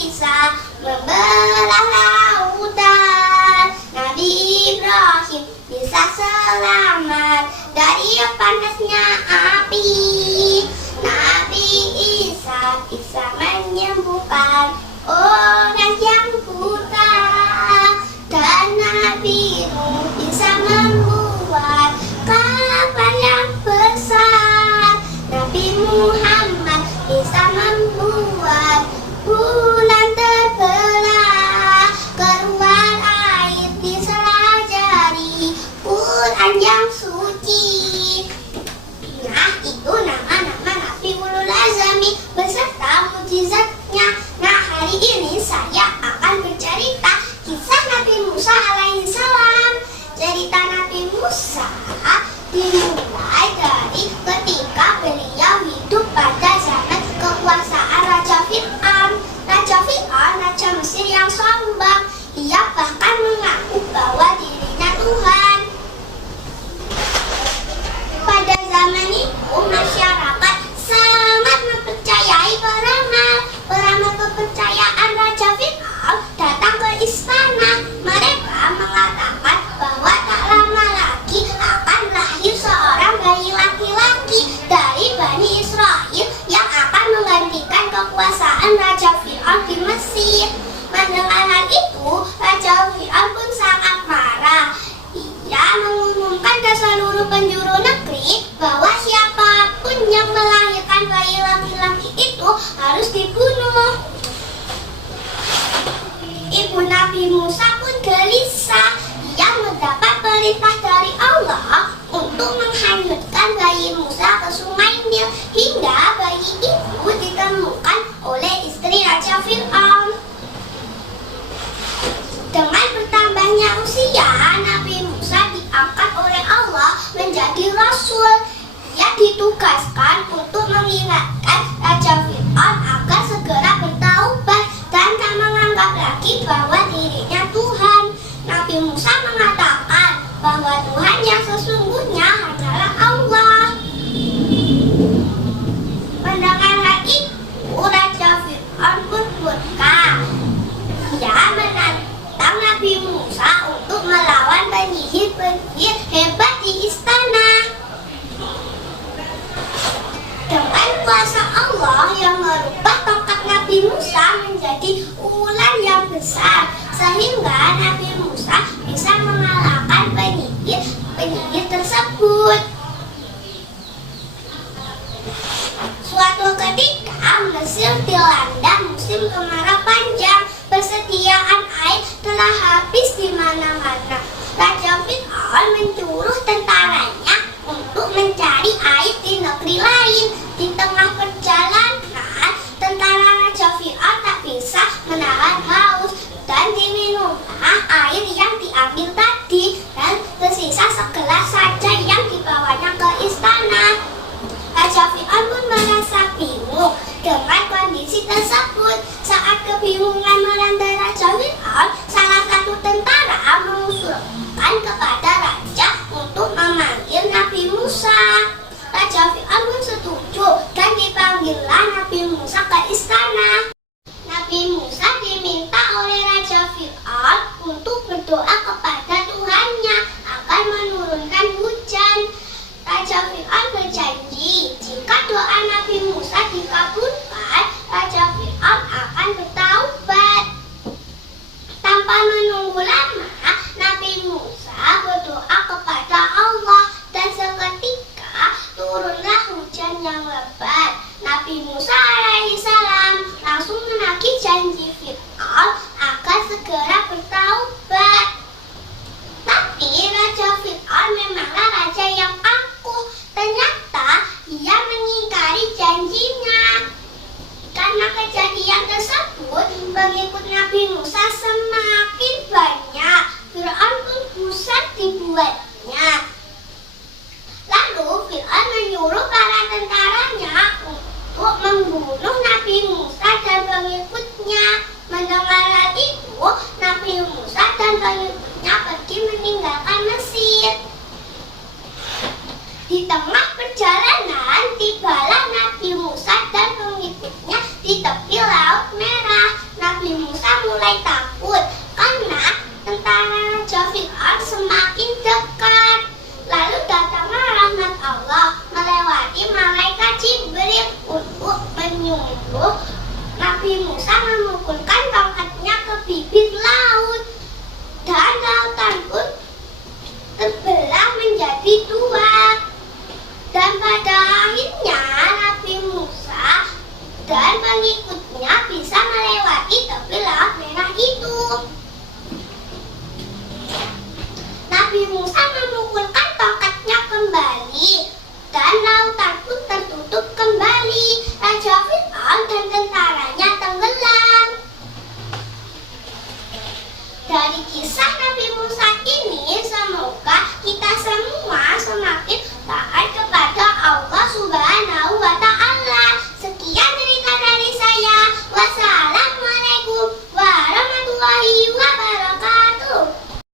bisa membelah lautan. Nabi Ibrahim bisa selamat dari panasnya api. Nabi Isa bisa menyembuhkan orang yang buta. Dan Nabi Nuh bisa membuat kapal yang besar. Nabi Muhammad bisa membuat bulan terbelah, keluar air di sela jari Quran yang suci. Nah, itu nama-nama Nabi Ulul Azmi beserta mukjizatnya. Nah, hari ini saya akan bercerita kisah Nabi Musa alaihi salam. Cerita Nabi Musa dimulai dari ketika beliau hidup pada zaman kekuasaan Raja Fir'aun. Raja Fir'aun, Raja Mesir yang sombong. Ia bahkan mengaku bahwa dirinya Tuhan. Pada zaman itu masyarakat sangat mempercayai peramal. Peramal kepercayaan Raja Fir'aun datang ke istana. Mereka mengatakan bahwa tak lama lagi akan lahir seorang bayi laki-laki dari Bani Israel yang akan menggantikan kekuasaan Raja Fir'aun di Mesir. Mendengar hal itu, Raja Fir'aun pun sangat marah. Ia mengumumkan ke seluruh penjuru negeri bahwa siapapun yang melahirkan bayi laki-laki itu harus dibunuh. Ibu Nabi Musa pun gelisah. Ia mendapat perintah dari Allah untuk menghanyutkan bayi Musa ke sungai Nil hingga bayi itu ditemukan oleh istri Raja Fir'aun. Dengan bertambahnya usia, Nabi Musa diangkat oleh Allah menjadi Rasul. Ia ditugaskan untuk mengingatkan Raja Fir'aun agar segera bertaubat dan tak menganggap lagi bahwa dirinya Tuhan. Nabi Musa mengatakan bahwa Tuhan yang sesungguhnya hanyalah Allah. Mendengar hal itu, Raja Fir'aun pun murka. Ia menantang Nabi Musa untuk melawan penyihir-penyihir hebat di istana. Dengan kuasa Allah yang merubah tongkat Nabi Musa menjadi ular yang besar, sehingga Nabi Musa bisa mengalahkan penyihir tersebut. Suatu ketika Mesir dilanda musim kemarau panjang. Persediaan air telah habis di mana-mana. Raja Fir'aun menyuruh tentaranya untuk mencari air di negeri lain. Di tengah perjalanan, tentara Raja Fir'aun tak bisa menahan haus dan diminumlah air yang diambil tadi, dan tersisa segelas saja yang dibawanya ke istana. Raja Fir'aun pun merasa bingung dengan kondisi tersebut. Saat kebingungan melanda Raja Fir'aun, salah satu tentara mengusulkan kepada raja untuk memanggil Nabi Musa. Raja Fir'aun pun setuju dan dipanggillah Nabi Musa ke istana. Nabi Musa diminta oleh Raja Fir'aun untuk berdoa kepada Tuhannya agar menurunkan hujan. Raja Fir'aun berjanji jika doa Nabi Musa dikabulkan, Raja Fir'aun akan bertaubat. Tanpa menunggu lama, Nabi Musa berdoa kepada Allah dan seketika turunlah hujan yang lebat. Nabi Musa alaihi salam langsung menagih janji Fir'aun agar segera bertaubat. Tapi Raja Fir'aun memanglah raja yang angkuh. Ternyata ia mengingkari janjinya. Karena kejadian tersebut, pengikut Nabi Musa semakin banyak. Fir'aun pun pusat dibuatnya. Lalu Fir'aun menyuruh para tentaranya untuk membunuh Nabi Musa dan pengikutnya. Mendengar hal itu, Nabi Musa dan pengikutnya pergi meninggalkan Mesir. Di tengah perjalanan, tibalah Nabi Musa dan pengikutnya di tepi Laut Merah. Nabi Musa mulai takut karena tentara Raja Fir'aun semakin dekat. Lalu datanglah rahmat Allah melewati malaikat Jibril untuk menyuruh Nabi Musa memukulkan tongkatnya ke bibir laut, dan lautan pun terbelah menjadi dua. Dan pada akhirnya Nabi Musa dan pengikutnya bisa melewati tepi laut merah itu. Nabi Musa